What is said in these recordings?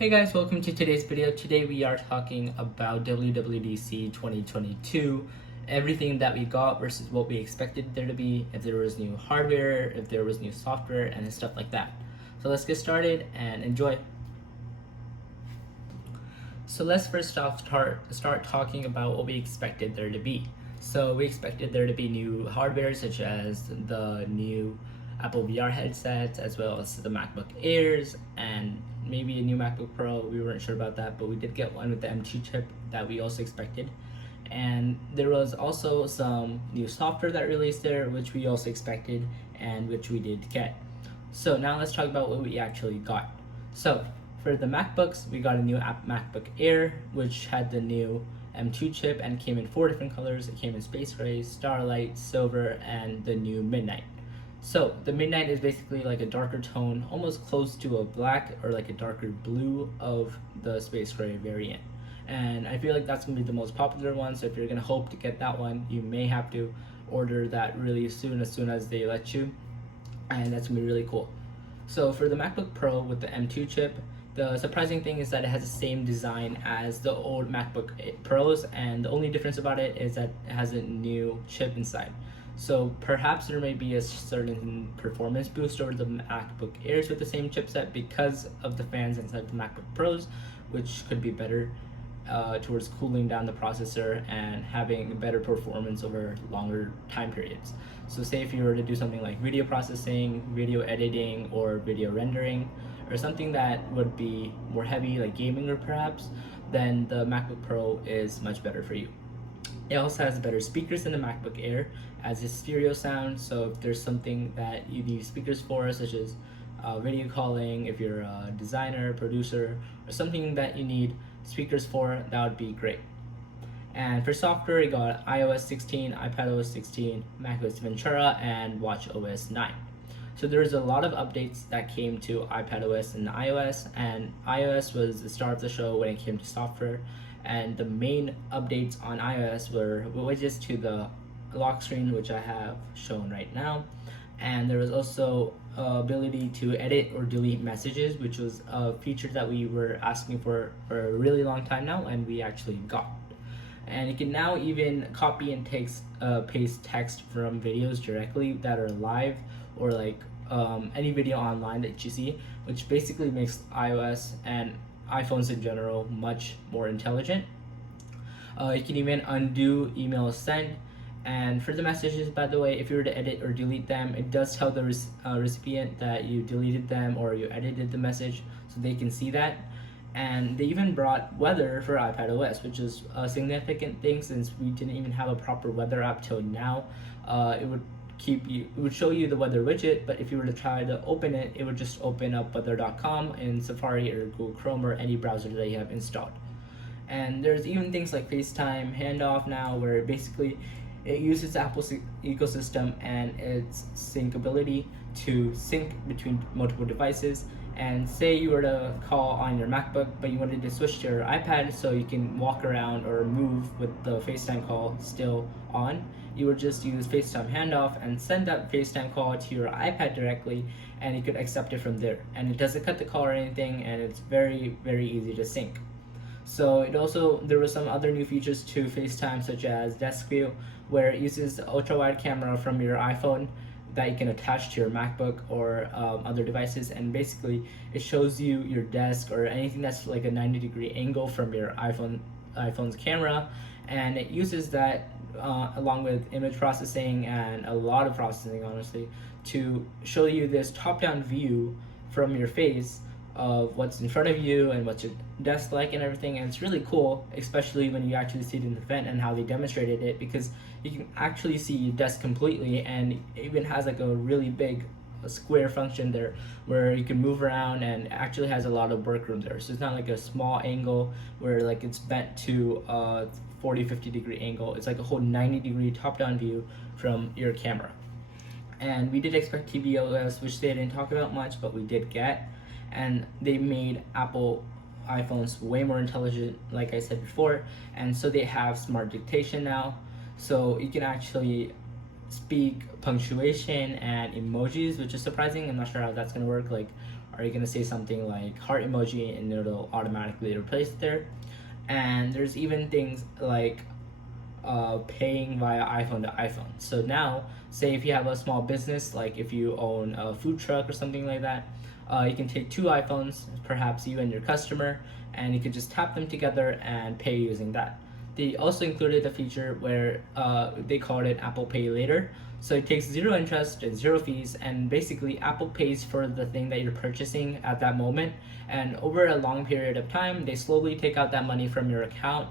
Hey guys, welcome to today's video. Today we are talking about WWDC 2022, everything that we got versus what we expected there to be, if there was new hardware, if there was new software, and stuff like that. So let's get started and enjoy. So let's first off start talking about what we expected there to be. So we expected there to be new hardware such as the new Apple VR headsets, as well as the MacBook Airs, and maybe a new MacBook Pro. We weren't sure about that, but we did get one with the M2 chip that we also expected. And there was also some new software that released there, which we also expected and which we did get. So now let's talk about what we actually got. So for the MacBooks, we got a new MacBook Air, which had the new M2 chip and came in 4 different colors. It came in Space Gray, Starlight, Silver, and the new Midnight. So the Midnight is basically like a darker tone, almost close to a black or like a darker blue of the Space Gray variant. And I feel like that's gonna be the most popular one, so if you're gonna hope to get that one, you may have to order that really soon as they let you, and that's gonna be really cool. So for the MacBook Pro with the M2 chip, the surprising thing is that it has the same design as the old MacBook Pros, and the only difference about it is that it has a new chip inside. So perhaps there may be a certain performance boost over the MacBook Airs with the same chipset because of the fans inside the MacBook Pros, which could be better towards cooling down the processor and having better performance over longer time periods. So say if you were to do something like video processing, video editing, or video rendering, or something that would be more heavy like gaming or perhaps, then the MacBook Pro is much better for you. It also has better speakers than the MacBook Air as a stereo sound, so if there's something that you need speakers for, such as video calling, if you're a designer, producer, or something that you need speakers for, that would be great. And for software, you got iOS 16, iPadOS 16, macOS Ventura, and watchOS 9. So there's a lot of updates that came to iPadOS and iOS, and iOS was the star of the show when it came to software. And the main updates on iOS were widgets to the lock screen, which I have shown right now, and there was also ability to edit or delete messages, which was a feature that we were asking for a really long time now, and we actually got. And you can now even copy and paste text from videos directly that are live, or like any video online that you see, which basically makes iOS and iPhones in general much more intelligent. You can even undo email sent, and for the messages, by the way, if you were to edit or delete them, it does tell the recipient that you deleted them or you edited the message, so they can see that. And they even brought weather for iPadOS, which is a significant thing since we didn't even have a proper weather app till now. It would show you the weather widget, but if you were to try to open it, it would just open up weather.com in Safari or Google Chrome or any browser that you have installed. And there's even things like FaceTime handoff now, where basically it uses Apple's ecosystem and its sync ability to sync between multiple devices. And say you were to call on your MacBook, but you wanted to switch to your iPad so you can walk around or move with the FaceTime call still on, you would just use FaceTime handoff and send that FaceTime call to your iPad directly, and you could accept it from there. And it doesn't cut the call or anything, and it's very, very easy to sync. So there were some other new features to FaceTime, such as desk view, where it uses the ultra-wide camera from your iPhone that you can attach to your MacBook or other devices, and basically it shows you your desk or anything that's like a 90-degree angle from your iPhone's camera, and it uses that along with image processing and a lot of processing, honestly, to show you this top-down view from your face of what's in front of you and what's your desk like and everything. And it's really cool, especially when you actually see it in the event and how they demonstrated it, because you can actually see your desk completely, and it even has like a really big square function there where you can move around, and it actually has a lot of workroom there. So it's not like a small angle where like it's bent to a 40-50 degree angle. It's like a whole 90-degree top-down view from your camera. And we did expect tvOS, which they didn't talk about much, but we did get. And they made Apple iPhones way more intelligent, like I said before, and so they have smart dictation now, so you can actually speak punctuation and emojis, which is surprising. I'm not sure how that's going to work. Like, are you gonna say something like heart emoji and it'll automatically replace it there. And there's even things like paying via iPhone to iPhone. So now, say if you have a small business, like if you own a food truck or something like that, you can take two iPhones, perhaps you and your customer, and you could just tap them together and pay using that. They also included a feature where they called it Apple Pay Later. So it takes zero interest and zero fees, and basically Apple pays for the thing that you're purchasing at that moment. And over a long period of time, they slowly take out that money from your account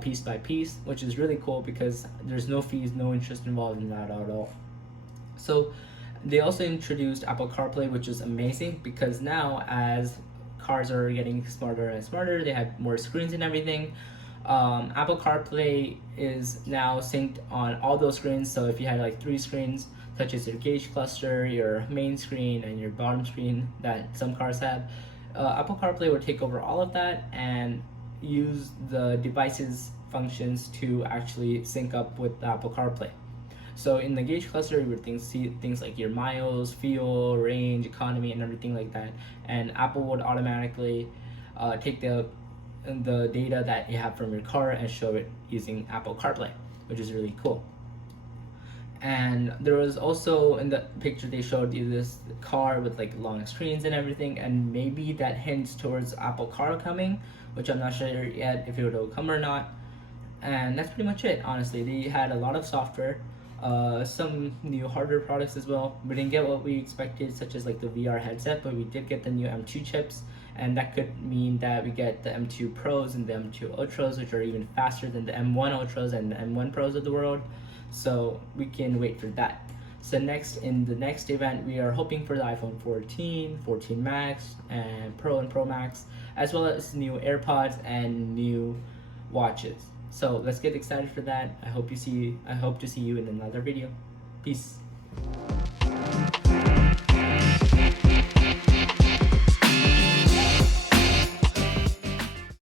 piece by piece, which is really cool because there's no fees, no interest involved in that at all. So they also introduced Apple CarPlay, which is amazing because now as cars are getting smarter and smarter, they have more screens and everything. Apple CarPlay is now synced on all those screens. So if you had like 3 screens, such as your gauge cluster, your main screen, and your bottom screen that some cars have, Apple CarPlay will take over all of that and use the device's functions to actually sync up with Apple CarPlay. So in the gauge cluster, you would see things like your miles, fuel, range, economy, and everything like that. And Apple would automatically take the data that you have from your car and show it using Apple CarPlay, which is really cool. And there was also, in the picture they showed you this car with like long screens and everything, and maybe that hints towards Apple Car coming, which I'm not sure yet if it will come or not. And that's pretty much it, honestly. They had a lot of software, some new hardware products as well. We didn't get what we expected, such as like the VR headset, but we did get the new M2 chips, and that could mean that we get the M2 Pros and the M2 Ultras, which are even faster than the M1 Ultras and the M1 Pros of the world. So we can wait for that. So next, in the next event, we are hoping for the iPhone 14, 14 Max, and Pro Max, as well as new AirPods and new watches. So let's get excited for that. I hope to see you in another video. Peace.